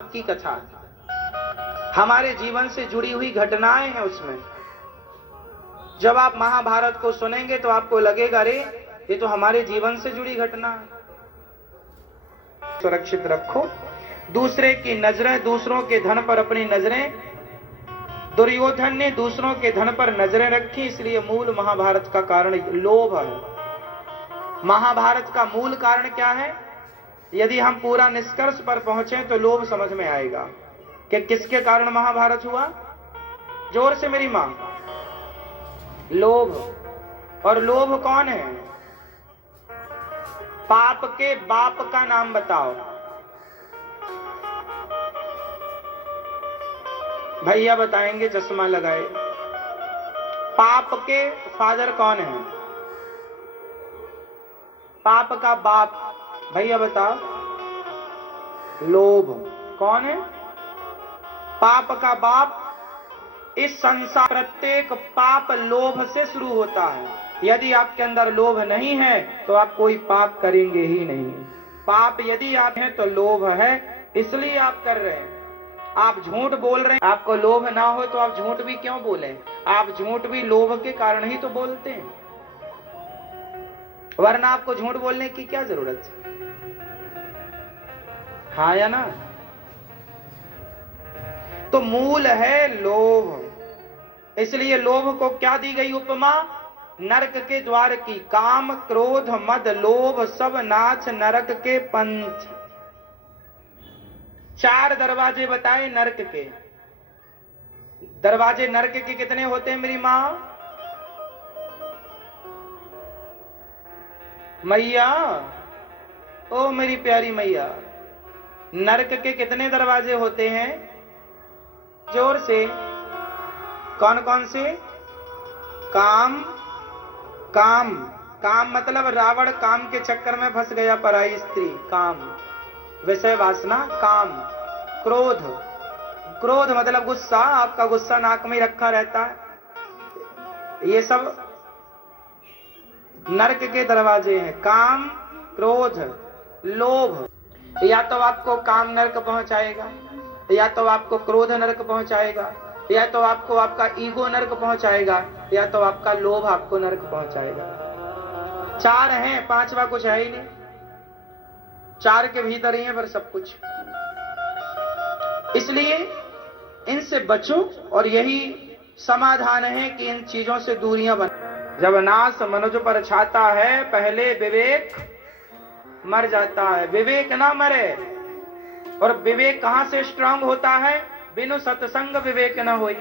की कथा हमारे जीवन से जुड़ी हुई घटनाएं हैं उसमें। जब आप महाभारत को सुनेंगे तो आपको लगेगा अरे ये तो हमारे जीवन से जुड़ी घटना है। सुरक्षित रखो दूसरे की नजरें, दूसरों के धन पर अपनी नजरें। दुर्योधन ने दूसरों के धन पर नजरें रखी, इसलिए मूल महाभारत का कारण लोभ है। महाभारत का मूल कारण क्या है? यदि हम पूरा निष्कर्ष पर पहुंचे तो लोभ समझ में आएगा कि किसके कारण महाभारत हुआ। जोर से मेरी मां। लोभ। और लोभ कौन है? पाप के बाप का नाम बताओ। भैया बताएंगे चश्मा लगाए। पाप के फादर कौन है? पाप का बाप भैया बताओ। लोभ। कौन है? पाप का बाप। इस संसार प्रत्येक पाप लोभ से शुरू होता है। यदि आपके अंदर लोभ नहीं है तो आप कोई पाप करेंगे ही नहीं। पाप यदि आप हैं तो लोभ है, इसलिए आप कर रहे हैं। आप झूठ बोल रहे हैं, आपको लोभ ना हो तो आप झूठ भी क्यों बोलें? आप झूठ भी लोभ के कारण ही तो बोलते हैं, वरना आपको झूठ बोलने की क्या जरूरत है? हाँ या ना? तो मूल है लोभ। इसलिए लोभ को क्या दी गई उपमा? नरक के द्वार की। काम क्रोध मद लोभ सब नाच नरक के पंथ। 4 दरवाजे बताए नरक के। दरवाजे नरक के कितने होते हैं मेरी मां? मैया, ओ मेरी प्यारी मैया, नरक के कितने दरवाजे होते हैं? जोर से। कौन कौन से? काम। काम। काम मतलब रावण काम के चक्कर में फंस गया, पराई स्त्री। काम विषय वासना। काम। क्रोध। क्रोध मतलब गुस्सा, आपका गुस्सा नाक में रखा रहता है। ये सब नरक के दरवाजे हैं। काम, क्रोध, लोभ। या तो आपको काम नरक पहुंचाएगा, या तो आपको क्रोध नरक पहुंचाएगा, या तो आपको आपका ईगो नरक पहुंचाएगा, या तो आपका लोभ आपको नरक पहुंचाएगा। 4 हैं, 5वां कुछ है ही नहीं। 4 के भीतर ही है पर सब कुछ। इसलिए इनसे बचो, और यही समाधान है कि इन चीजों से दूरियां बन। जब नाश मनुज पर छाता है, पहले विवेक मर जाता है। विवेक ना मरे। और विवेक कहां से स्ट्रांग होता है? बिनु सत्संग विवेक न होई।